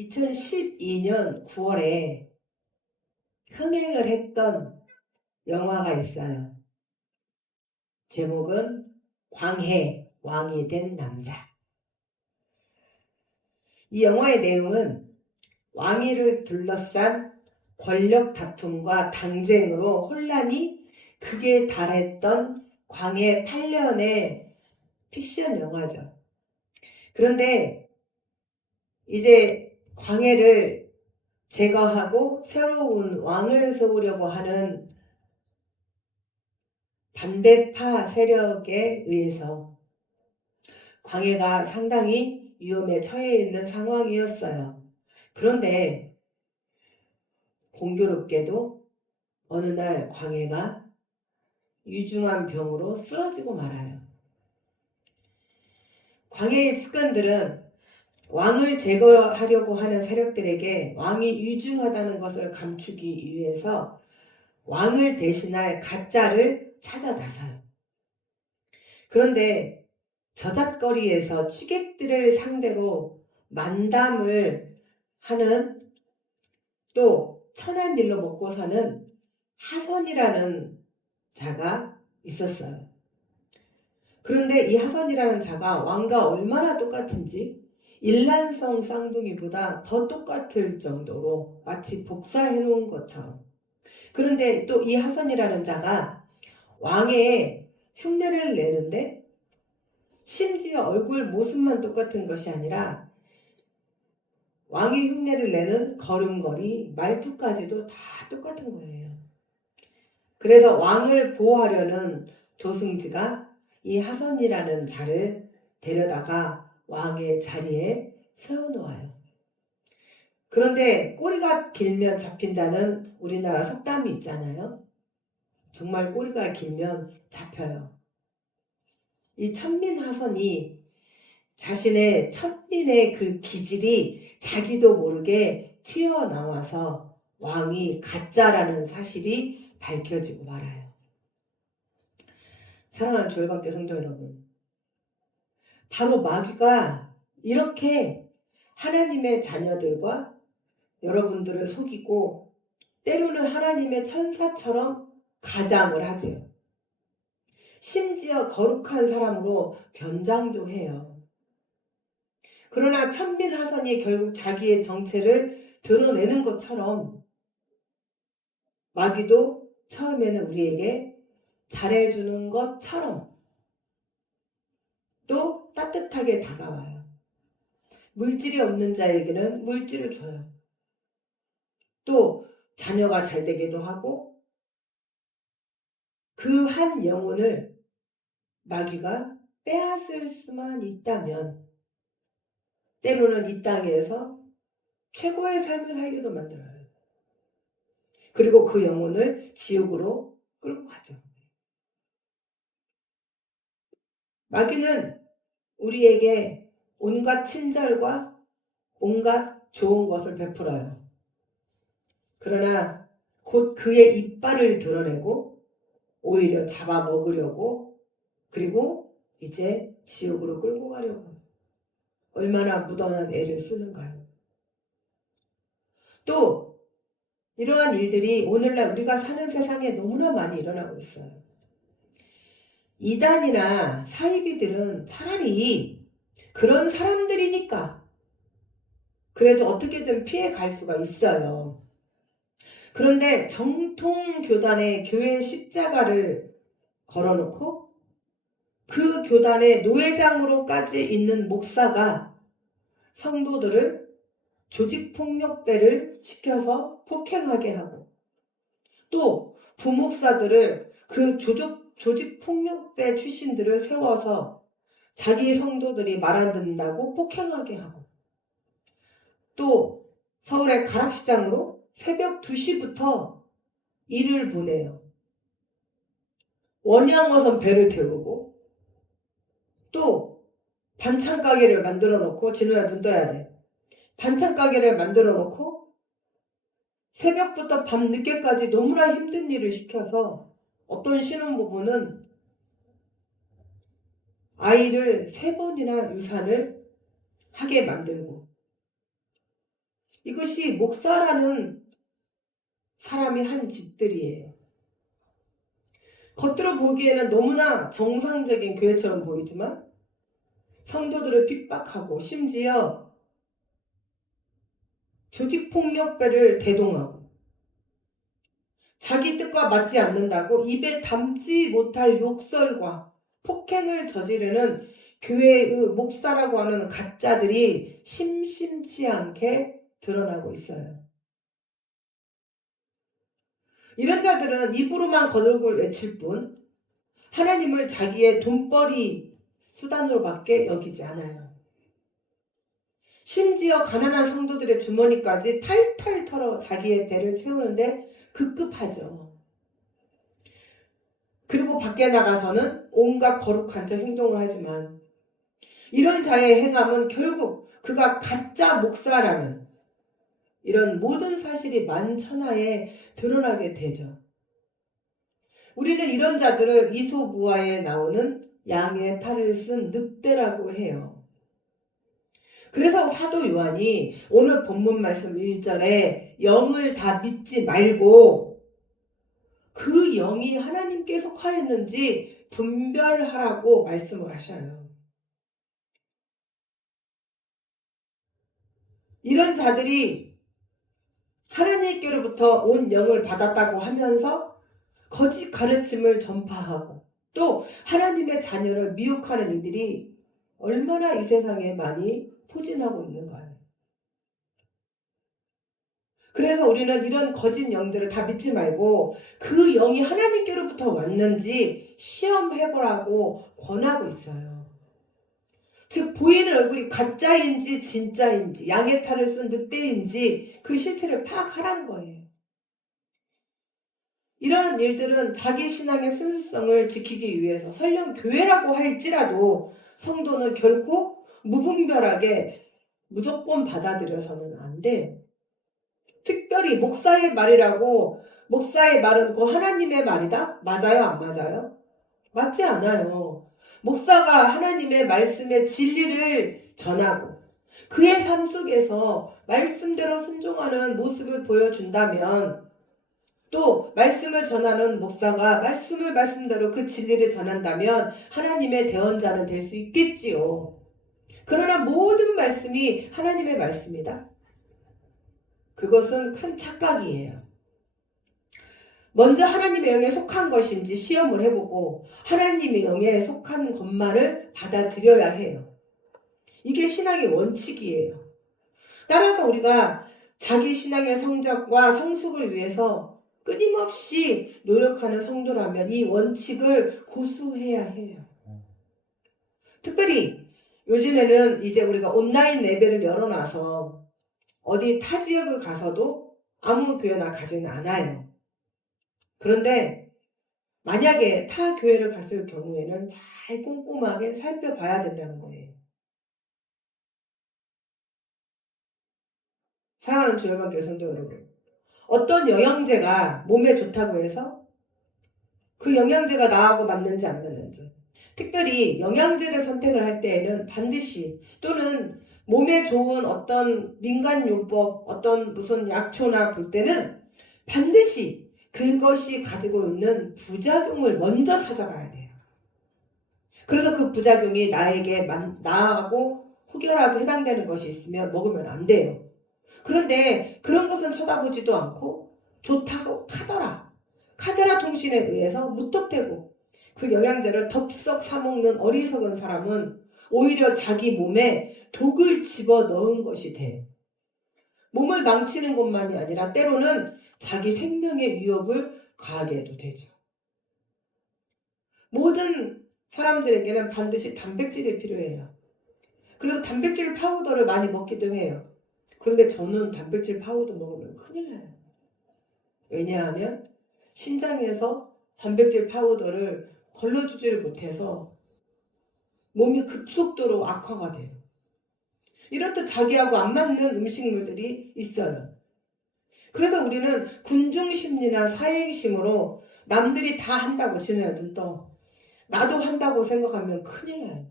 2012년 9월에 흥행을 했던 영화가 있어요. 제목은 광해, 왕이 된 남자. 이 영화의 내용은 왕위를 둘러싼 권력 다툼과 당쟁으로 혼란이 극에 달했던 광해 8년의 픽션 영화죠. 그런데 이제 광해를 제거하고 새로운 왕을 세우려고 하는 반대파 세력에 의해서 광해가 상당히 위험에 처해 있는 상황이었어요. 그런데 공교롭게도 어느 날 광해가 위중한 병으로 쓰러지고 말아요. 광해의 측근들은 왕을 제거하려고 하는 세력들에게 왕이 위중하다는 것을 감추기 위해서 왕을 대신할 가짜를 찾아 나서요. 그런데 저잣거리에서 취객들을 상대로 만담을 하는, 또 천한 일로 먹고 사는 하선이라는 자가 있었어요. 그런데 이 하선이라는 자가 왕과 얼마나 똑같은지 일란성 쌍둥이보다 더 똑같을 정도로 마치 복사해 놓은 것처럼. 그런데 또 이 하선이라는 자가 왕의 흉내를 내는데 심지어 얼굴 모습만 똑같은 것이 아니라 왕의 흉내를 내는 걸음걸이, 말투까지도 다 똑같은 거예요. 그래서 왕을 보호하려는 도승지가 이 하선이라는 자를 데려다가 왕의 자리에 세워놓아요. 그런데 꼬리가 길면 잡힌다는 우리나라 속담이 있잖아요. 정말 꼬리가 길면 잡혀요. 이 천민하선이 자신의 천민의 그 기질이 자기도 모르게 튀어나와서 왕이 가짜라는 사실이 밝혀지고 말아요. 사랑하는 주일학교 성도 여러분, 바로 마귀가 이렇게 하나님의 자녀들과 여러분들을 속이고 때로는 하나님의 천사처럼 가장을 하죠. 심지어 거룩한 사람으로 변장도 해요. 그러나 천민하선이 결국 자기의 정체를 드러내는 것처럼 마귀도 처음에는 우리에게 잘해주는 것처럼 또 따뜻하게 다가와요. 물질이 없는 자에게는 물질을 줘요. 또 자녀가 잘 되기도 하고, 그 한 영혼을 마귀가 빼앗을 수만 있다면 때로는 이 땅에서 최고의 삶을 살기도 만들어요. 그리고 그 영혼을 지옥으로 끌고 가죠. 마귀는 우리에게 온갖 친절과 온갖 좋은 것을 베풀어요. 그러나 곧 그의 이빨을 드러내고 오히려 잡아먹으려고, 그리고 이제 지옥으로 끌고 가려고 얼마나 무던한 애를 쓰는가요. 또 이러한 일들이 오늘날 우리가 사는 세상에 너무나 많이 일어나고 있어요. 이단이나 사이비들은 차라리 그런 사람들이니까 그래도 어떻게든 피해 갈 수가 있어요. 그런데 정통 교단의 교회 십자가를 걸어놓고 그 교단의 노회장으로까지 있는 목사가 성도들을 조직폭력배를 시켜서 폭행하게 하고, 또 부목사들을 그 조직폭력배 출신들을 세워서 자기 성도들이 말 안 듣는다고 폭행하게 하고, 또 서울의 가락시장으로 새벽 2시부터 일을 보내요. 원양어선 배를 태우고, 또 반찬 가게를 만들어 놓고, 진호야 눈 떠야 돼. 반찬 가게를 만들어 놓고 새벽부터 밤 늦게까지 너무나 힘든 일을 시켜서 어떤 신혼부부는 아이를 3번이나 유산을 하게 만들고, 이것이 목사라는 사람이 한 짓들이에요. 겉으로 보기에는 너무나 정상적인 교회처럼 보이지만 성도들을 핍박하고 심지어 조직폭력배를 대동하고 자기 뜻과 맞지 않는다고 입에 담지 못할 욕설과 폭행을 저지르는 교회의 목사라고 하는 가짜들이 심심치 않게 드러나고 있어요. 이런 자들은 입으로만 거듭을 외칠 뿐 하나님을 자기의 돈벌이 수단으로밖에 여기지 않아요. 심지어 가난한 성도들의 주머니까지 탈탈 털어 자기의 배를 채우는데 급급하죠. 그리고 밖에 나가서는 온갖 거룩한 척 행동을 하지만 이런 자의 행함은 결국 그가 가짜 목사라는 이런 모든 사실이 만천하에 드러나게 되죠. 우리는 이런 자들을 이솝우화에 나오는 양의 탈을 쓴 늑대라고 해요. 그래서 사도 요한이 오늘 본문 말씀 1절에 영을 다 믿지 말고 그 영이 하나님께 속하였는지 분별하라고 말씀을 하셔요. 이런 자들이 하나님께로부터 온 영을 받았다고 하면서 거짓 가르침을 전파하고 또 하나님의 자녀를 미혹하는 이들이 얼마나 이 세상에 많이 포진하고 있는가요? 그래서 우리는 이런 거짓 영들을 다 믿지 말고 그 영이 하나님께로부터 왔는지 시험해보라고 권하고 있어요. 즉 보이는 얼굴이 가짜인지 진짜인지 양의 탈을 쓴 늑대인지 그 실체를 파악하라는 거예요. 이러한 일들은 자기 신앙의 순수성을 지키기 위해서 설령 교회라고 할지라도 성도는 결코 무분별하게 무조건 받아들여서는 안 돼요. 특별히 목사의 말이라고 목사의 말은 그 하나님의 말이다? 맞아요? 안 맞아요? 맞지 않아요. 목사가 하나님의 말씀의 진리를 전하고 그의 삶 속에서 말씀대로 순종하는 모습을 보여준다면 또 말씀을 전하는 목사가 말씀을 말씀대로 그 진리를 전한다면 하나님의 대언자는 될 수 있겠지요. 그러나 모든 말씀이 하나님의 말씀이다? 그것은 큰 착각이에요. 먼저 하나님의 영에 속한 것인지 시험을 해보고 하나님의 영에 속한 것만을 받아들여야 해요. 이게 신앙의 원칙이에요. 따라서 우리가 자기 신앙의 성적과 성숙을 위해서 끊임없이 노력하는 성도라면 이 원칙을 고수해야 해요. 특별히 요즘에는 이제 우리가 온라인 예배를 열어놔서 어디 타 지역을 가서도 아무 교회나 가지는 않아요. 그런데 만약에 타 교회를 갔을 경우에는 잘 꼼꼼하게 살펴봐야 된다는 거예요. 사랑하는 주일반교회 성도 여러분, 어떤 영양제가 몸에 좋다고 해서 그 영양제가 나하고 맞는지 안 맞는지, 특별히 영양제를 선택을 할 때에는 반드시 또는 몸에 좋은 어떤 민간요법, 어떤 무슨 약초나 볼 때는 반드시 그것이 가지고 있는 부작용을 먼저 찾아봐야 돼요. 그래서 그 부작용이 나하고 혹여라도 해당되는 것이 있으면 먹으면 안 돼요. 그런데 그런 것은 쳐다보지도 않고 좋다고 카더라 통신에 의해서 무턱대고 그 영양제를 덥석 사먹는 어리석은 사람은 오히려 자기 몸에 독을 집어넣은 것이 돼요. 몸을 망치는 것만이 아니라 때로는 자기 생명의 위협을 가하게 해도 되죠. 모든 사람들에게는 반드시 단백질이 필요해요. 그래서 단백질 파우더를 많이 먹기도 해요. 그런데 저는 단백질 파우더 먹으면 큰일 나요. 왜냐하면 신장에서 단백질 파우더를 걸러주지를 못해서 몸이 급속도로 악화가 돼요. 이렇듯 자기하고 안 맞는 음식물들이 있어요. 그래서 우리는 군중심리나 사행심으로 남들이 다 한다고 진호야 눈 떠. 나도 한다고 생각하면 큰일 나요.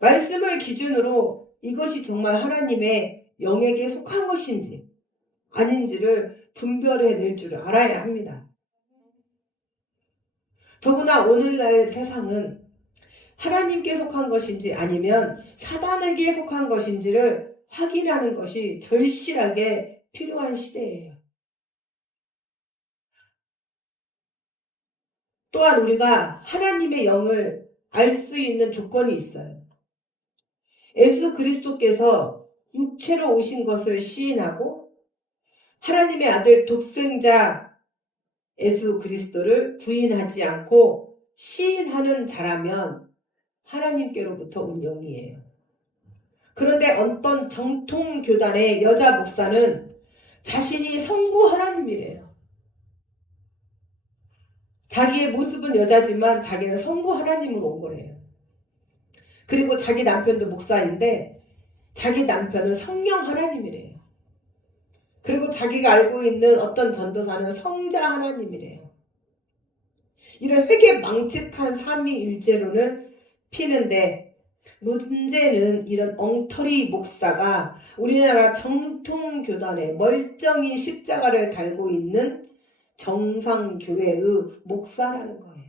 말씀을 기준으로 이것이 정말 하나님의 영에게 속한 것인지 아닌지를 분별해낼 줄 알아야 합니다. 더구나 오늘날 세상은 하나님께 속한 것인지 아니면 사단에게 속한 것인지를 확인하는 것이 절실하게 필요한 시대예요. 또한 우리가 하나님의 영을 알 수 있는 조건이 있어요. 예수 그리스도께서 육체로 오신 것을 시인하고 하나님의 아들 독생자 예수 그리스도를 부인하지 않고 시인하는 자라면 하나님께로부터 온 영이에요. 그런데 어떤 정통교단의 여자 목사는 자신이 성부 하나님이래요. 자기의 모습은 여자지만 자기는 성부 하나님으로 온 거래요. 그리고 자기 남편도 목사인데 자기 남편은 성령 하나님이래요. 그리고 자기가 알고 있는 어떤 전도사는 성자 하나님이래요. 이런 회개망측한 삼위일체론을 피는데 문제는 이런 엉터리 목사가 우리나라 정통교단에 멀쩡히 십자가를 달고 있는 정상교회의 목사라는 거예요.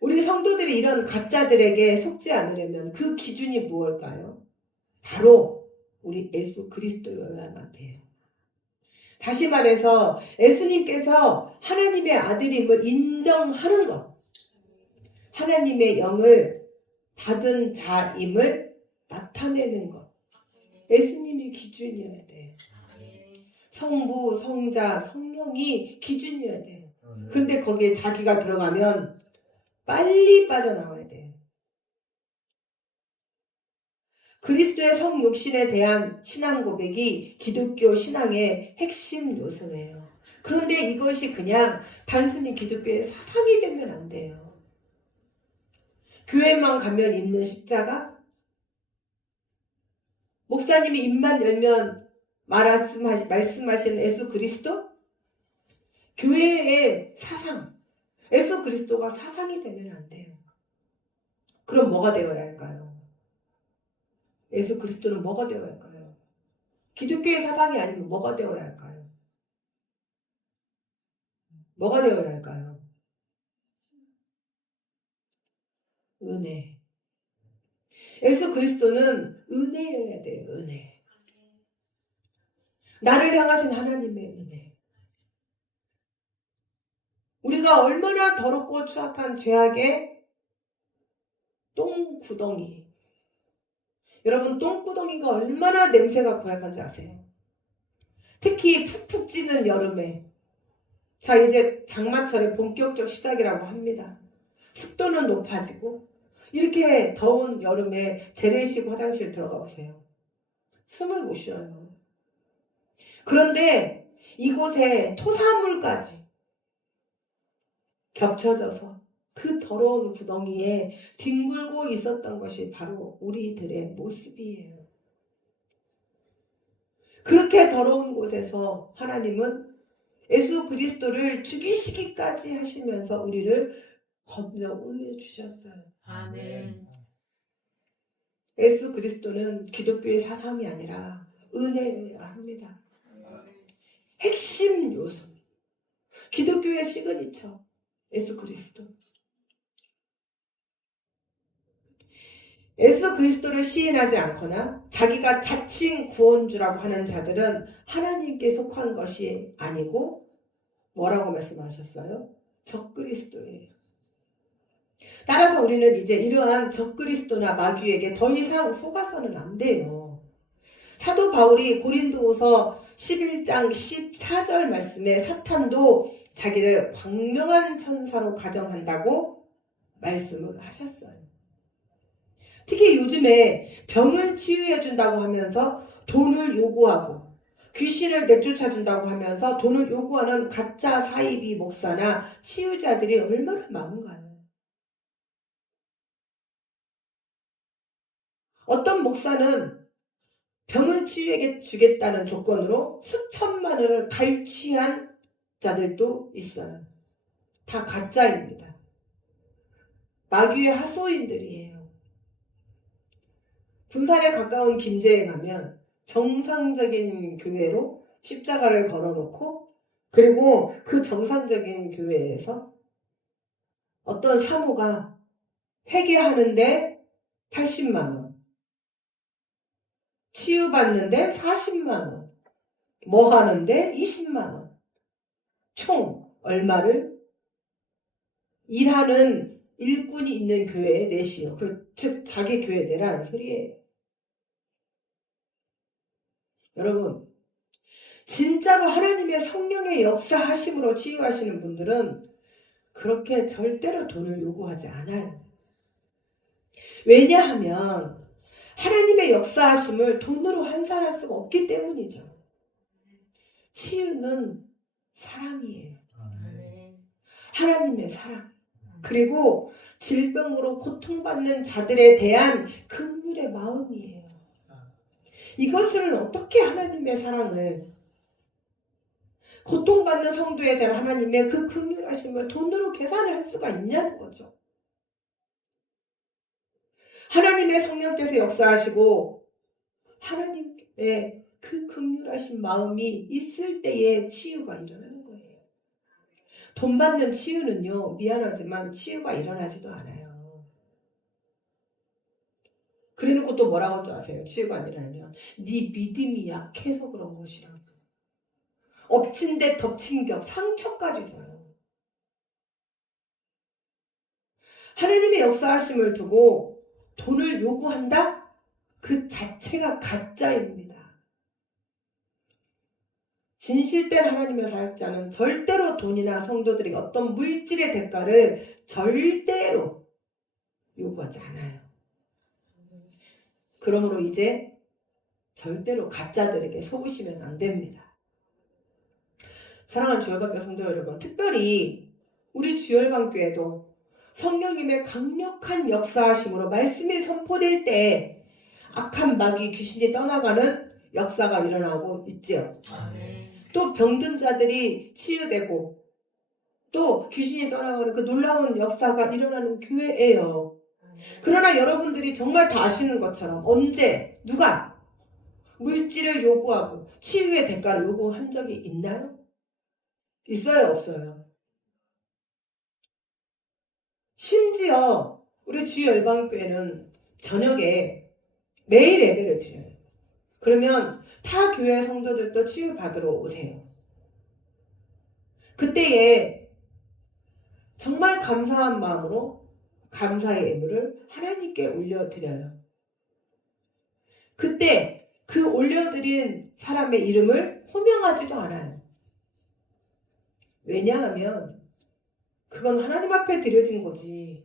우리 성도들이 이런 가짜들에게 속지 않으려면 그 기준이 무엇일까요? 바로 우리 예수 그리스도여야만 돼요. 다시 말해서 예수님께서 하나님의 아들임을 인정하는 것, 하나님의 영을 받은 자임을 나타내는 것, 예수님이 기준이어야 돼요. 성부, 성자, 성령이 기준이어야 돼요. 그런데 거기에 자기가 들어가면 빨리 빠져나와야 돼요. 그리스도의 성육신에 대한 신앙 고백이 기독교 신앙의 핵심 요소예요. 그런데 이것이 그냥 단순히 기독교의 사상이 되면 안 돼요. 교회만 가면 있는 십자가, 목사님이 입만 열면 말씀하시는 예수 그리스도, 교회의 사상, 예수 그리스도가 사상이 되면 안 돼요. 그럼 뭐가 되어야 할까요? 예수 그리스도는 뭐가 되어야 할까요? 기독교의 사상이 아니면 뭐가 되어야 할까요? 뭐가 되어야 할까요? 은혜. 예수 그리스도는 은혜여야 돼요. 은혜. 나를 향하신 하나님의 은혜. 우리가 얼마나 더럽고 추악한 죄악의 똥구덩이. 여러분, 똥구덩이가 얼마나 냄새가 고약한지 아세요? 특히 푹푹 찌는 여름에. 자, 이제 장마철의 본격적 시작이라고 합니다. 습도는 높아지고 이렇게 더운 여름에 재래식 화장실 들어가 보세요. 숨을 못 쉬어요. 그런데 이곳에 토사물까지 겹쳐져서 그 더러운 구덩이에 뒹굴고 있었던 것이 바로 우리들의 모습이에요. 그렇게 더러운 곳에서 하나님은 예수 그리스도를 죽이시기까지 하시면서 우리를 건져 올려주셨어요. 아멘. 예수 그리스도는 기독교의 사상이 아니라 은혜여야 합니다. 핵심 요소. 기독교의 시그니처. 예수 그리스도. 예수 그리스도를 시인하지 않거나 자기가 자칭 구원주라고 하는 자들은 하나님께 속한 것이 아니고 뭐라고 말씀하셨어요? 적그리스도예요. 따라서 우리는 이제 이러한 적그리스도나 마귀에게 더 이상 속아서는 안 돼요. 사도 바울이 고린도후서 11장 14절 말씀에 사탄도 자기를 광명한 천사로 가정한다고 말씀을 하셨어요. 특히 요즘에 병을 치유해 준다고 하면서 돈을 요구하고 귀신을 내쫓아준다고 하면서 돈을 요구하는 가짜 사이비 목사나 치유자들이 얼마나 많은가요? 어떤 목사는 병을 치유해 주겠다는 조건으로 수천만 원을 갈취한 자들도 있어요. 다 가짜입니다. 마귀의 하소인들이에요. 군산에 가까운 김제에 가면 정상적인 교회로 십자가를 걸어놓고 그리고 그 정상적인 교회에서 어떤 사모가 회개하는데 80만 원, 치유받는데 40만 원, 뭐 하는데 20만 원, 총 얼마를 일하는 일꾼이 있는 교회에 내시오. 즉 자기 교회에 내라는 소리예요. 여러분, 진짜로 하나님의 성령의 역사하심으로 치유하시는 분들은 그렇게 절대로 돈을 요구하지 않아요. 왜냐하면 하나님의 역사하심을 돈으로 환산할 수가 없기 때문이죠. 치유는 사랑이에요. 하나님의 사랑. 그리고 질병으로 고통받는 자들에 대한 긍휼의 마음이에요. 이것을 어떻게 하나님의 사랑을, 고통받는 성도에 대한 하나님의 그 긍휼하심을 돈으로 계산할 수가 있냐는 거죠. 하나님의 성령께서 역사하시고 하나님의 그 긍휼하신 마음이 있을 때에 치유가 일어나는 거예요. 돈 받는 치유는요, 미안하지만 치유가 일어나지도 않아요. 그래놓고 또 뭐라고 줄 아세요? 치유가 안 일어나면 네 믿음이 약해서 그런 것이라고. 엎친 데 덮친 격, 상처까지 줘요. 하나님의 역사하심을 두고 돈을 요구한다? 그 자체가 가짜입니다. 진실된 하나님의 사역자는 절대로 돈이나 성도들에게 어떤 물질의 대가를 절대로 요구하지 않아요. 그러므로 이제 절대로 가짜들에게 속으시면 안 됩니다. 사랑하는 주열방교 성도 여러분, 특별히 우리 주열방교회도 성령님의 강력한 역사하심으로 말씀이 선포될 때 악한 마귀 귀신이 떠나가는 역사가 일어나고 있죠. 또 병든 자들이 치유되고 또 귀신이 떠나가는 그 놀라운 역사가 일어나는 교회예요. 그러나 여러분들이 정말 다 아시는 것처럼 언제 누가 물질을 요구하고 치유의 대가를 요구한 적이 있나요? 있어요, 없어요? 심지어 우리 주열방교회는 저녁에 매일 예배를 드려요. 그러면 타 교회 성도들도 치유받으러 오세요. 그때에 정말 감사한 마음으로 감사의 예물을 하나님께 올려드려요. 그때 그 올려드린 사람의 이름을 호명하지도 않아요. 왜냐하면 그건 하나님 앞에 드려진 거지.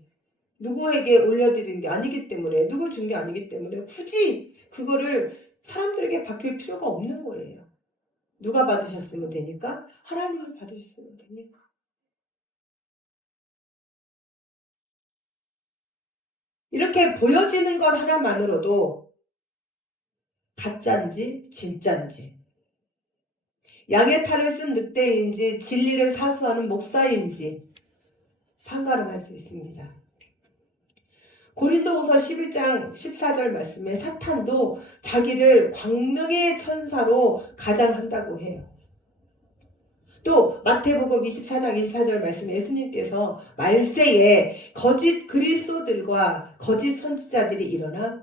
누구에게 올려드린 게 아니기 때문에, 누구 준 게 아니기 때문에 굳이 그거를 사람들에게 바뀔 필요가 없는 거예요. 누가 받으셨으면 되니까? 하나님을 받으셨으면 되니까. 이렇게 보여지는 것 하나만으로도 가짜인지 진짜인지, 양의 탈을 쓴 늑대인지 진리를 사수하는 목사인지 판가름할 수 있습니다. 고린도후서 11장 14절 말씀에 사탄도 자기를 광명의 천사로 가장한다고 해요. 또 마태복음 24장 24절 말씀에 예수님께서 말세에 거짓 그리스도들과 거짓 선지자들이 일어나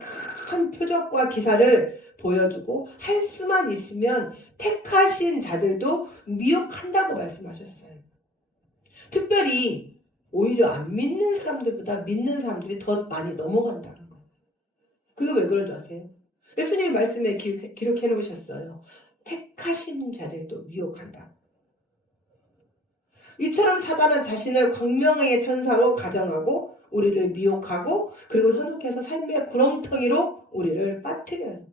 큰 표적과 기사를 보여주고 할 수만 있으면 택하신 자들도 미혹한다고 말씀하셨어요. 특별히 오히려 안 믿는 사람들보다 믿는 사람들이 더 많이 넘어간다는 거. 그게 왜 그런 줄 아세요? 예수님 말씀에 기록해 놓으셨어요. 택하신 자들도 미혹한다. 이처럼 사단은 자신을 광명의 천사로 가정하고 우리를 미혹하고 그리고 현혹해서 삶의 구렁텅이로 우리를 빠뜨려요.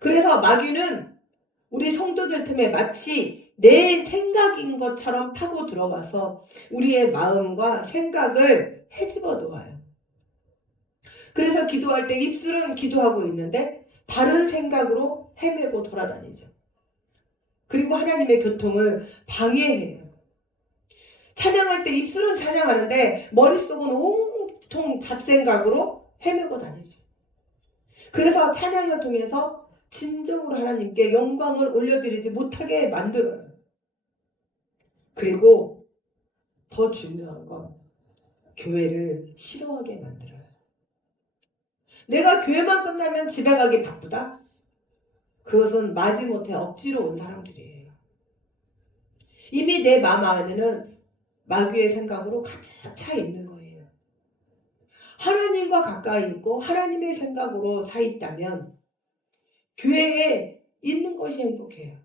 그래서 마귀는 우리 성도들 틈에 마치 내 생각인 것처럼 파고 들어와서 우리의 마음과 생각을 헤집어 놓아요. 그래서 기도할 때 입술은 기도하고 있는데 다른 생각으로 헤매고 돌아다니죠. 그리고 하나님의 교통을 방해해요. 찬양할 때 입술은 찬양하는데 머릿속은 온통 잡생각으로 헤매고 다니죠. 그래서 찬양을 통해서 진정으로 하나님께 영광을 올려드리지 못하게 만들어요. 그리고 더 중요한 건 교회를 싫어하게 만들어요. 내가 교회만 끝나면 집에 가기 바쁘다? 그것은 마지못해 억지로 온 사람들이에요. 이미 내 마음 안에는 마귀의 생각으로 가득 차 있는 거예요. 하나님과 가까이 있고 하나님의 생각으로 차 있다면 교회에 있는 것이 행복해요.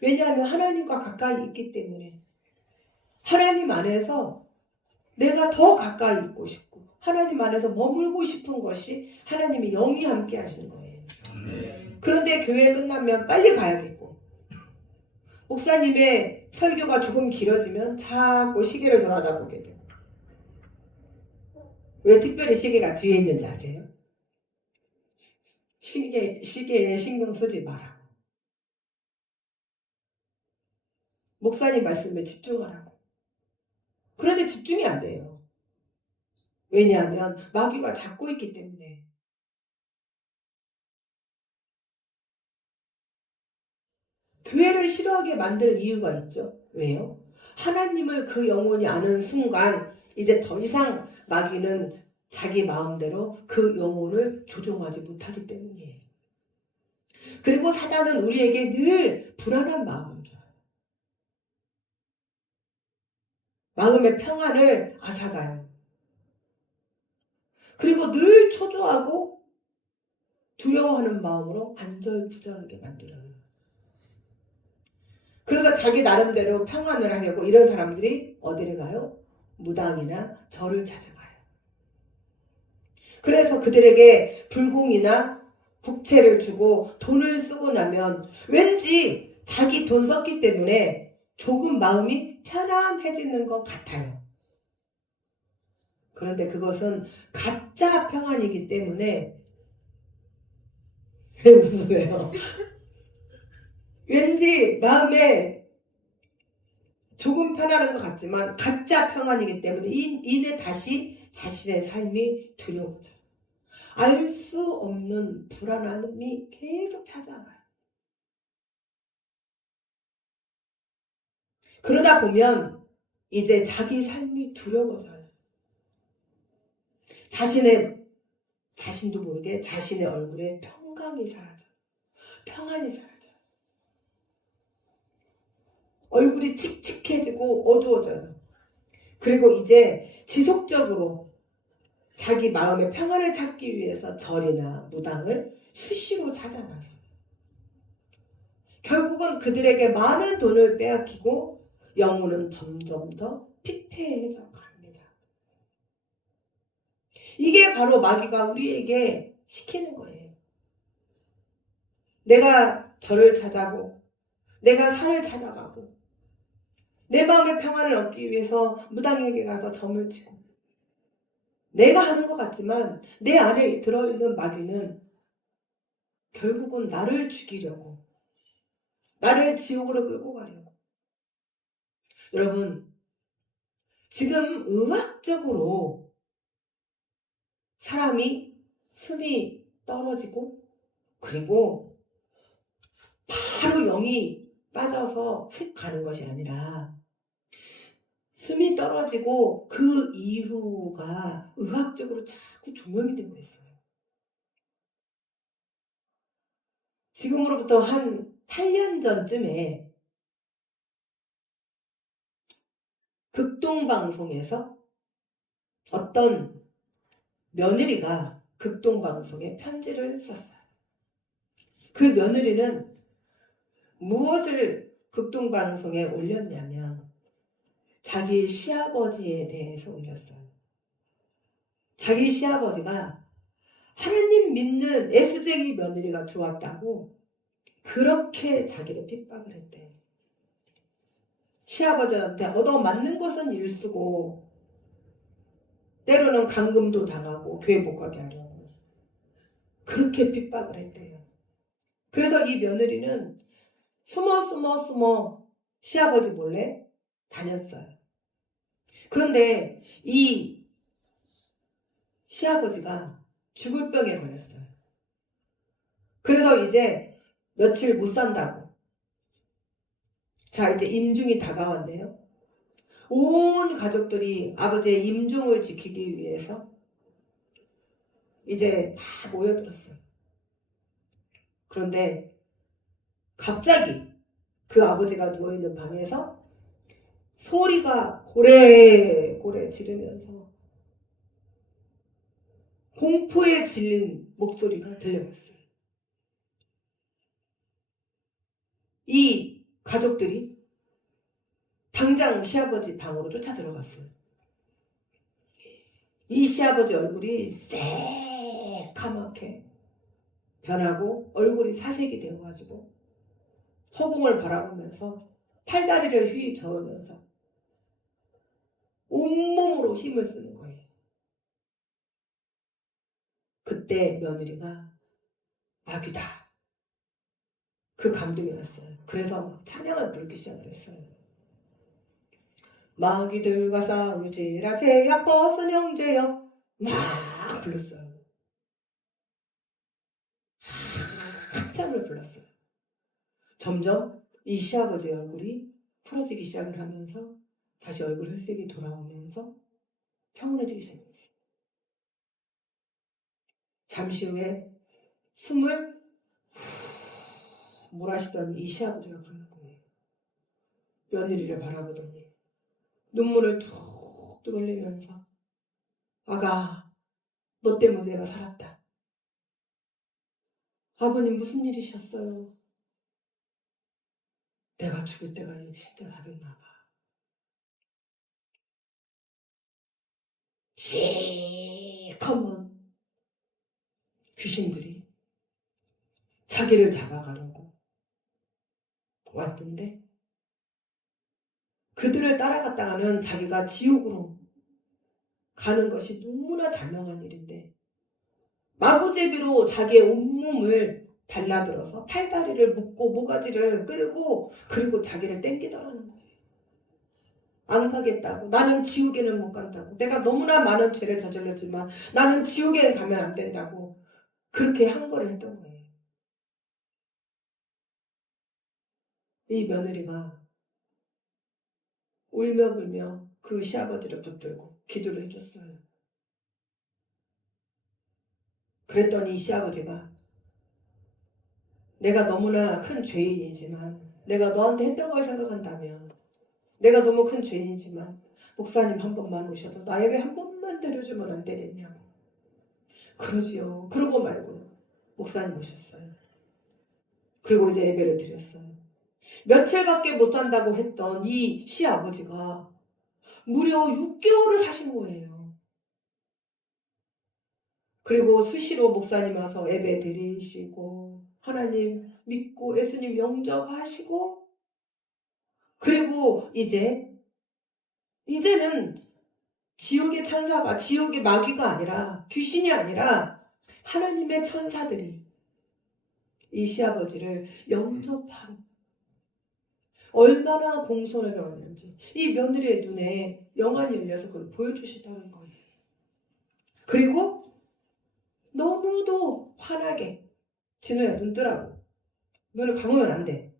왜냐하면 하나님과 가까이 있기 때문에 하나님 안에서 내가 더 가까이 있고 싶고 하나님 안에서 머물고 싶은 것이 하나님의 영이 함께 하시는 거예요. 그런데 교회 끝나면 빨리 가야겠고 목사님의 설교가 조금 길어지면 자꾸 시계를 돌아다보게 되고 왜 특별히 시계가 뒤에 있는지 아세요? 시계에 신경 쓰지 마라고. 목사님 말씀에 집중하라고. 그런데 집중이 안 돼요. 왜냐하면 마귀가 잡고 있기 때문에. 교회를 싫어하게 만드는 이유가 있죠. 왜요? 하나님을 그 영혼이 아는 순간 이제 더 이상 마귀는 자기 마음대로 그 영혼을 조종하지 못하기 때문이에요. 그리고 사단은 우리에게 늘 불안한 마음을 줘요. 마음의 평안을 앗아가요. 그리고 늘 초조하고 두려워하는 마음으로 안절부절하게 만들어요. 그래서 자기 나름대로 평안을 하려고 이런 사람들이 어디를 가요? 무당이나 절을 찾아가요. 그래서 그들에게 불공이나 복채를 주고 돈을 쓰고 나면 왠지 자기 돈 썼기 때문에 조금 마음이 편안해지는 것 같아요. 그런데 그것은 가짜 평안이기 때문에 왜 웃으세요? 왠지 마음에 조금 편안한 것 같지만 가짜 평안이기 때문에 이내 다시 자신의 삶이 두려워져요. 알 수 없는 불안함이 계속 찾아와요. 그러다 보면 이제 자기 삶이 두려워져요. 자신도 모르게 자신의 얼굴에 평강이 사라져요. 평안이 사라져요. 얼굴이 칙칙해지고 어두워져요. 그리고 이제 지속적으로 자기 마음의 평안을 찾기 위해서 절이나 무당을 수시로 찾아 나서요. 결국은 그들에게 많은 돈을 빼앗기고 영혼은 점점 더 피폐해져 갑니다. 이게 바로 마귀가 우리에게 시키는 거예요. 내가 절을 찾아고 내가 산을 찾아가고 내 마음의 평안을 얻기 위해서 무당에게 가서 점을 치고 내가 하는 것 같지만 내 안에 들어있는 마귀는 결국은 나를 죽이려고 나를 지옥으로 끌고 가려고. 여러분 지금 의학적으로 사람이 숨이 떨어지고 그리고 바로 영이 빠져서 훅 가는 것이 아니라 숨이 떨어지고 그 이후가 의학적으로 자꾸 조명이 되고 있어요. 지금으로부터 한 8년 전쯤에 극동방송에서 어떤 며느리가 극동방송에 편지를 썼어요. 그 며느리는 무엇을 극동방송에 올렸냐면 자기 시아버지에 대해서 올렸어요. 자기 시아버지가 하나님 믿는 애수쟁이 며느리가 들어왔다고 그렇게 자기를 핍박을 했대요. 시아버지한테 얻어맞는 것은 일쓰고 때로는 감금도 당하고 교회 못 가게 하려고 그렇게 핍박을 했대요. 그래서 이 며느리는 숨어 시아버지 몰래 다녔어요. 그런데 이 시아버지가 죽을 병에 걸렸어요. 그래서 이제 며칠 못 산다고. 자, 이제 임종이 다가왔네요. 온 가족들이 아버지의 임종을 지키기 위해서 이제 다 모여들었어요. 그런데 갑자기 그 아버지가 누워있는 방에서 소리가 고래고래 지르면서 공포에 질린 목소리가 들려왔어요. 이 가족들이 당장 시아버지 방으로 쫓아 들어갔어요. 이 시아버지 얼굴이 새카맣게 변하고 얼굴이 사색이 되어가지고 허공을 바라보면서 팔다리를 휘 저으면서 온몸으로 힘을 쓰는 거예요. 그때 며느리가 아기다. 그 감동이 왔어요. 그래서 막 찬양을 부르기 시작을 했어요. 마귀들과 싸우지라 제약 벗은 형제여 막 불렀어요. 한참을 불렀어요. 점점 이 시아버지의 얼굴이 풀어지기 시작을 하면서 다시 얼굴 혈색이 돌아오면서 평온해지기 시작했어요. 잠시 후에 숨을 몰아쉬던 이 시아버지가 부르는 거예요. 며느리를 바라보더니 눈물을 툭툭 흘리면서 아가, 너 때문에 내가 살았다. 아버님 무슨 일이셨어요? 내가 죽을 때가 이제 진짜 다 됐나 봐. 시커먼 귀신들이 자기를 잡아가려고 왔는데 그들을 따라갔다가는 자기가 지옥으로 가는 것이 너무나 자명한 일인데 마구제비로 자기의 온몸을 달라들어서 팔다리를 묶고 모가지를 끌고 그리고 자기를 땡기더라는 거예요. 안 가겠다고. 나는 지옥에는 못 간다고. 내가 너무나 많은 죄를 저질렀지만 나는 지옥에는 가면 안 된다고. 그렇게 항거를 했던 거예요. 이 며느리가 울며 불며 그 시아버지를 붙들고 기도를 해줬어요. 그랬더니 이 시아버지가 내가 너무나 큰 죄인이지만 내가 너한테 했던 걸 생각한다면 내가 너무 큰 죄인이지만 목사님 한 번만 오셔도 나 예배 한 번만 드려주면 안 되겠냐고. 그러지요. 그러고 말고 목사님 오셨어요. 그리고 이제 예배를 드렸어요. 며칠밖에 못 산다고 했던 이 시아버지가 무려 6개월을 사신 거예요. 그리고 수시로 목사님 와서 예배 드리시고 하나님 믿고 예수님 영접하시고 그리고 이제는 지옥의 천사가 지옥의 마귀가 아니라 귀신이 아니라 하나님의 천사들이 이 시아버지를 영접하고 얼마나 공손하게 왔는지 이 며느리의 눈에 영안이 열려서 그걸 보여주시다는 거예요. 그리고 너무도 환하게 진우야 눈 뜨라고. 눈을 감으면 안 돼.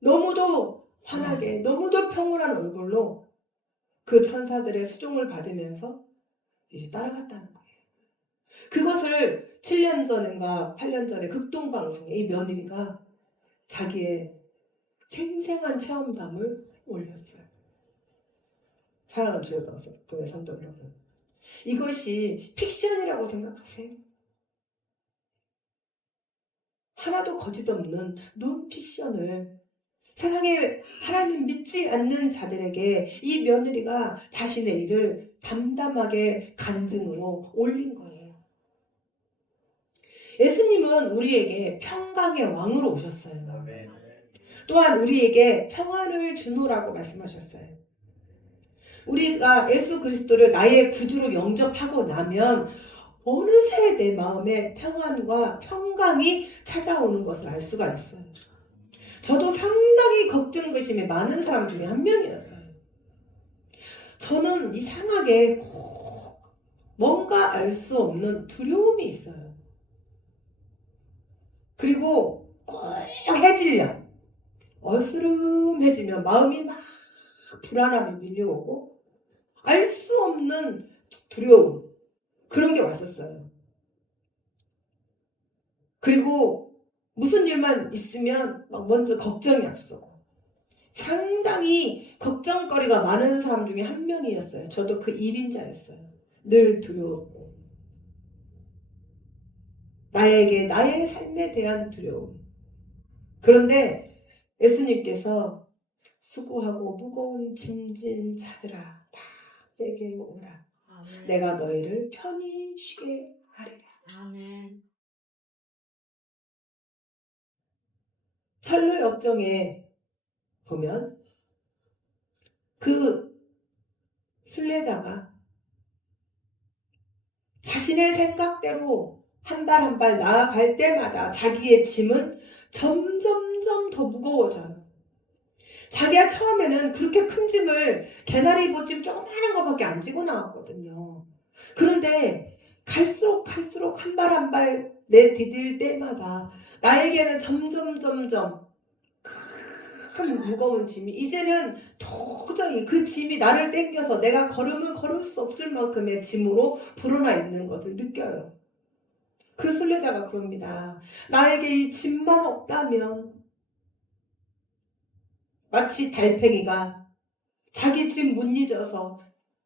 너무도 환하게 너무도 평온한 얼굴로 그 천사들의 수종을 받으면서 이제 따라갔다는 거예요. 그것을 7년 전인가 8년 전에 극동방송에 이 며느리가 자기의 생생한 체험담을 올렸어요. 사랑하는 주요 방송의 성도 여러분, 이것이 픽션이라고 생각하세요? 하나도 거짓 없는 논픽션을 세상에 하나님 믿지 않는 자들에게 이 며느리가 자신의 일을 담담하게 간증으로 올린 거예요. 예수님은 우리에게 평강의 왕으로 오셨어요. 또한 우리에게 평안을 주노라고 말씀하셨어요. 우리가 예수 그리스도를 나의 구주로 영접하고 나면 어느새 내 마음에 평안과 평강이 찾아오는 것을 알 수가 있어요. 저도 상당히 걱정 의심이 많은 사람 중에 한 명이었어요. 저는 이상하게 꼭 뭔가 알 수 없는 두려움이 있어요. 그리고 꼭 해질려. 어스름해지면 마음이 막 불안함이 밀려오고 알 수 없는 두려움, 그런 게 왔었어요. 그리고 무슨 일만 있으면 막 먼저 걱정이 앞서고 상당히 걱정거리가 많은 사람 중에 한 명이었어요. 저도 그 1인자였어요. 늘 두려웠고 나의 삶에 대한 두려움. 그런데 예수님께서 수고하고 무거운 짐진 자들아 다 내게 오라. 아멘. 내가 너희를 편히 쉬게 하리라. 아멘. 철로 역정에 보면 그 순례자가 자신의 생각대로 한 발 한 발 나아갈 때마다 자기의 짐은 점점점 더 무거워져요. 자기가 처음에는 그렇게 큰 짐을 개나리 보짐 조그마한 거밖에 안 지고 나왔거든요. 그런데 갈수록 한 발 한 발 내디딜 때마다 나에게는 점점 큰 무거운 짐이 이제는 도저히 그 짐이 나를 땡겨서 내가 걸음을 걸을 수 없을 만큼의 짐으로 불어나 있는 것을 느껴요. 그 순례자가 그럽니다. 나에게 이 짐만 없다면 마치 달팽이가 자기 짐 못 잊어서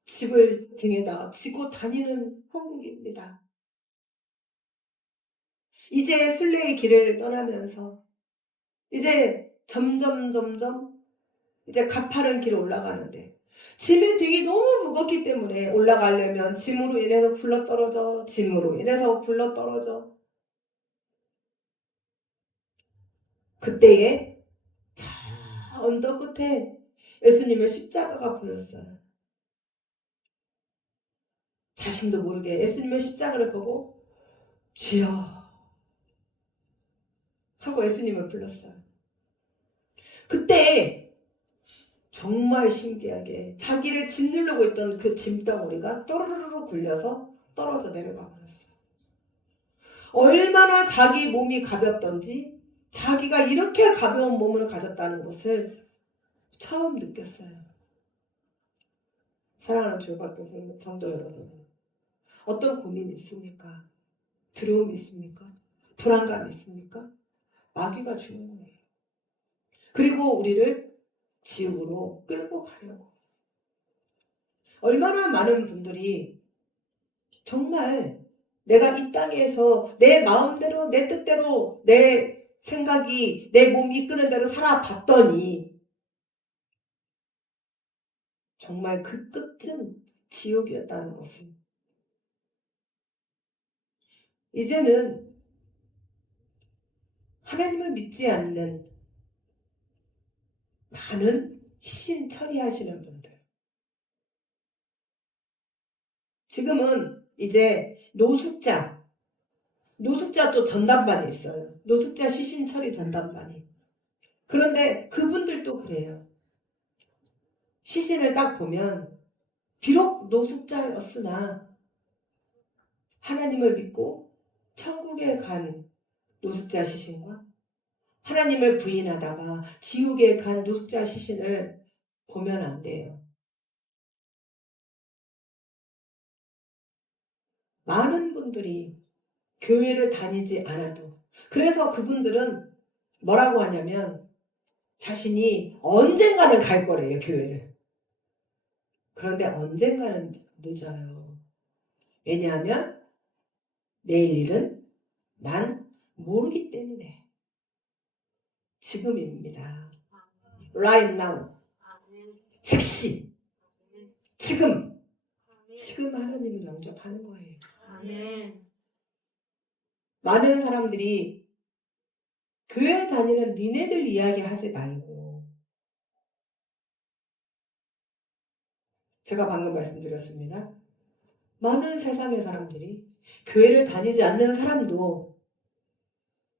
집을 등에다가 지고 다니는 형국입니다. 이제 순례의 길을 떠나면서 이제 점점 이제 가파른 길을 올라가는데 짐의 등이 너무 무겁기 때문에 올라가려면 짐으로 인해서 굴러떨어져 짐으로 인해서 굴러떨어져. 그때에 저 언덕 끝에 예수님의 십자가가 보였어요. 자신도 모르게 예수님의 십자가를 보고 주여 하고 예수님을 불렀어요. 그때 정말 신기하게 자기를 짓누르고 있던 그 짐덩어리가 또르르르 굴려서 떨어져 내려가 버렸어요. 얼마나 자기 몸이 가볍던지 자기가 이렇게 가벼운 몸을 가졌다는 것을 처음 느꼈어요. 사랑하는 주밖에 성도 여러분, 어떤 고민이 있습니까? 두려움이 있습니까? 불안감이 있습니까? 마귀가 주는 거예요. 그리고 우리를 지옥으로 끌고 가려고. 얼마나 많은 분들이 정말 내가 이 땅에서 내 마음대로 내 뜻대로 내 생각이 내 몸이 이끄는 대로 살아봤더니 정말 그 끝은 지옥이었다는 것을 이제는 하나님을 믿지 않는 많은 시신 처리하시는 분들, 지금은 이제 노숙자도 전담반이 있어요. 노숙자 시신 처리 전담반이. 그런데 그분들도 그래요. 시신을 딱 보면 비록 노숙자였으나 하나님을 믿고 천국에 간 노숙자 시신과 하나님을 부인하다가 지옥에 간 노숙자 시신을 보면 안 돼요. 많은 분들이 교회를 다니지 않아도, 그래서 그분들은 뭐라고 하냐면 자신이 언젠가는 갈 거래요, 교회를. 그런데 언젠가는 늦어요. 왜냐하면 내일 일은 난 모르기 때문에. 지금입니다. Right now. 즉시. 지금 하나님을 영접하는 거예요. 많은 사람들이 교회 다니는 니네들 이야기 하지 말고, 제가 방금 말씀드렸습니다. 많은 세상의 사람들이 교회를 다니지 않는 사람도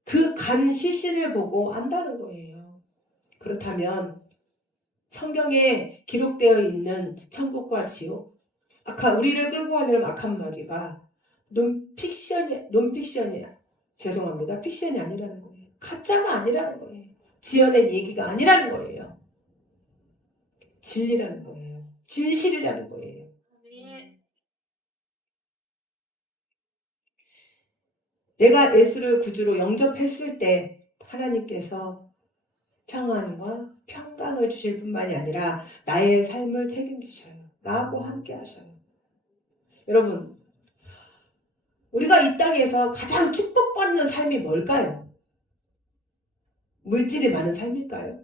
그 간 시신을 보고 안다는 거예요. 그렇다면 성경에 기록되어 있는 천국과 지옥, 아까 우리를 끌고 가려는 악한 마귀가 논픽션이야. 죄송합니다. 픽션이 아니라는 거예요. 가짜가 아니라는 거예요. 지어낸 얘기가 아니라는 거예요. 진리라는 거예요. 진실이라는 거예요. 내가 예수를 구주로 영접했을 때 하나님께서 평안과 평강을 주실 뿐만이 아니라 나의 삶을 책임지셔요. 나하고 함께 하셔요. 여러분, 우리가 이 땅에서 가장 축복받는 삶이 뭘까요? 물질이 많은 삶일까요?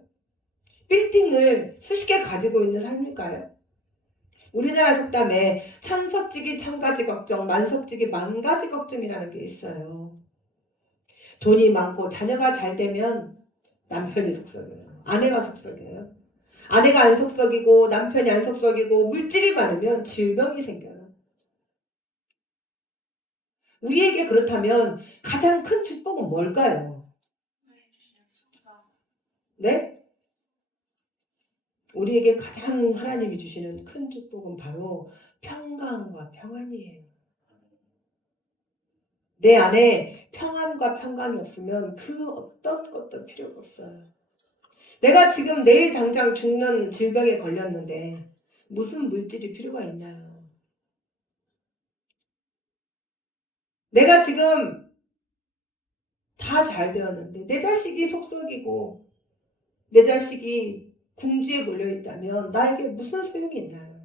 빌딩을 수십 개 가지고 있는 삶일까요? 우리나라 속담에 천석지기 천가지 걱정, 만석지기 만가지 걱정이라는 게 있어요. 돈이 많고 자녀가 잘 되면 남편이 속썩여요. 아내가 속썩여요. 아내가 안 속썩이고 남편이 안 속썩이고 물질이 많으면 질병이 생겨요. 우리에게 그렇다면 가장 큰 축복은 뭘까요? 네? 우리에게 가장 하나님이 주시는 큰 축복은 바로 평강과 평안이에요. 내 안에 평안과 평강이 없으면 그 어떤 것도 필요가 없어요. 내가 지금 내일 당장 죽는 질병에 걸렸는데 무슨 물질이 필요가 있나요? 내가 지금 다 잘 되었는데 내 자식이 속썩이고 내 자식이 궁지에 몰려있다면 나에게 무슨 소용이 있나요?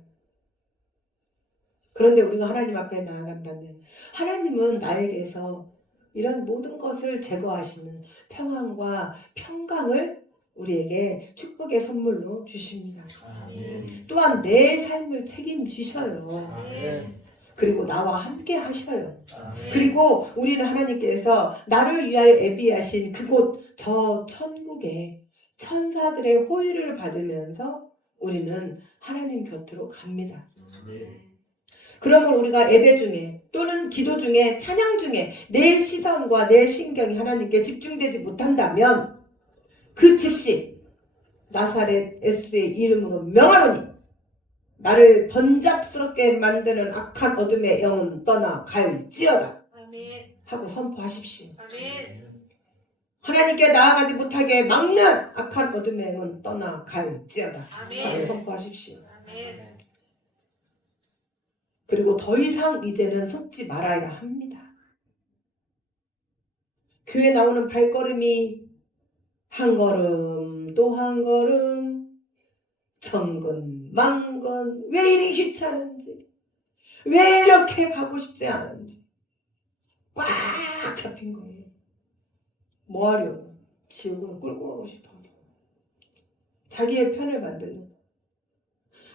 그런데 우리가 하나님 앞에 나아간다면 하나님은 나에게서 이런 모든 것을 제거하시는 평안과 평강을 우리에게 축복의 선물로 주십니다. 아멘. 또한 내 삶을 책임지셔요. 아멘. 그리고 나와 함께 하셔요. 아멘. 그리고 우리는 하나님께서 나를 위하여 예비하신 그곳 저 천국에 천사들의 호의를 받으면서 우리는 하나님 곁으로 갑니다. 아멘. 그러면 우리가 예배 중에 또는 기도 중에 찬양 중에 내 시선과 내 신경이 하나님께 집중되지 못한다면 그 즉시 나사렛 예수의 이름으로 명하노니 나를 번잡스럽게 만드는 악한 어둠의 영은 떠나갈지어다 하고 선포하십시오. 하나님께 나아가지 못하게 막는 악한 어둠의 영은 떠나갈지어다 하고 선포하십시오. 그리고 더 이상 이제는 속지 말아야 합니다. 교회 나오는 발걸음이 한 걸음 또 한 걸음 천근 만근 왜 이리 귀찮은지 왜 이렇게 가고 싶지 않은지 꽉 잡힌 거예요. 뭐 하려고? 지옥은 끌고 가고 싶어서 자기의 편을 만들려고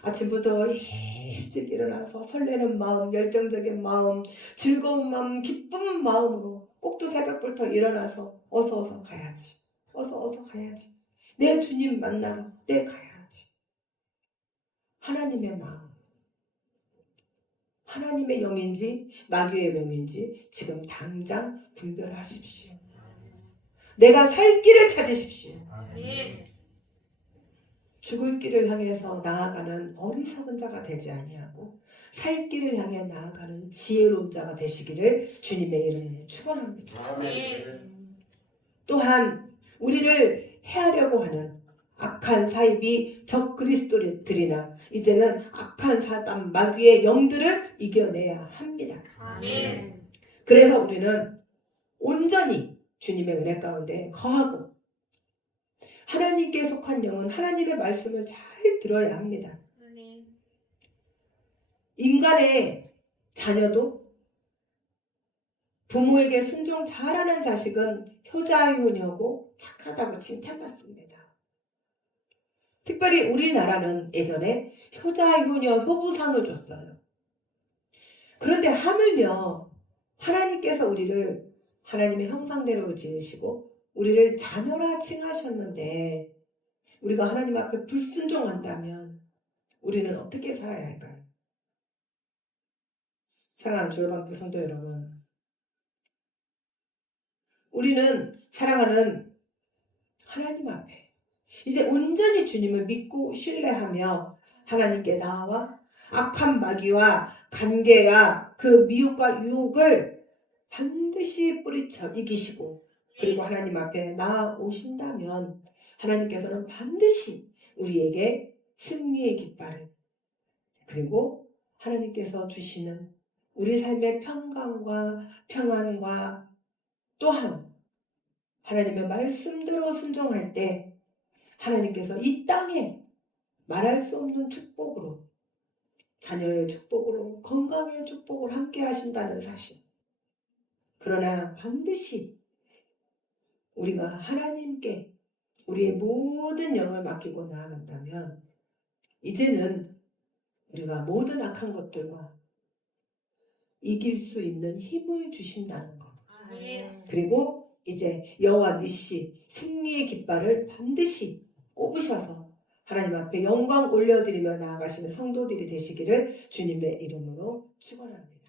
아침부터 일찍 일어나서 설레는 마음, 열정적인 마음, 즐거운 마음, 기쁜 마음으로 꼭두 새벽부터 일어나서 어서 가야지. 어서 가야지. 내 주님 만나러 내 가야지. 하나님의 마음. 하나님의 영인지 마귀의 영인지 지금 당장 분별하십시오. 내가 살 길을 찾으십시오. 죽을 길을 향해서 나아가는 어리석은 자가 되지 아니하고 살 길을 향해 나아가는 지혜로운 자가 되시기를 주님의 이름으로 축원합니다. 또한 우리를 해하려고 하는 악한 사입이 적 그리스도들이나 이제는 악한 사단 마귀의 영들을 이겨내야 합니다. 그래서 우리는 온전히 주님의 은혜 가운데 거하고 하나님께 속한 영은 하나님의 말씀을 잘 들어야 합니다. 인간의 자녀도 부모에게 순종 잘하는 자식은 효자효녀고 착하다고 칭찬받습니다. 특별히 우리나라는 예전에 효자효녀 효부상을 줬어요. 그런데 하물며 하나님께서 우리를 하나님의 형상대로 지으시고 우리를 자녀라 칭하셨는데 우리가 하나님 앞에 불순종한다면 우리는 어떻게 살아야 할까요? 사랑하는 주일방교 성도 여러분, 우리는 사랑하는 하나님 앞에 이제 온전히 주님을 믿고 신뢰하며 하나님께 나와 악한 마귀와 관계가 그 미혹과 유혹을 반드시 뿌리쳐 이기시고 그리고 하나님 앞에 나아오신다면 하나님께서는 반드시 우리에게 승리의 깃발을 그리고 하나님께서 주시는 우리 삶의 평강과 평안과 또한 하나님의 말씀대로 순종할 때 하나님께서 이 땅에 말할 수 없는 축복으로 자녀의 축복으로 건강의 축복을 함께 하신다는 사실. 그러나 반드시 우리가 하나님께 우리의 모든 영을 맡기고 나아간다면 이제는 우리가 모든 악한 것들과 이길 수 있는 힘을 주신다는 것. 그리고 이제 여호와 니시 승리의 깃발을 반드시 꼽으셔서 하나님 앞에 영광 올려드리며 나아가시는 성도들이 되시기를 주님의 이름으로 축원합니다.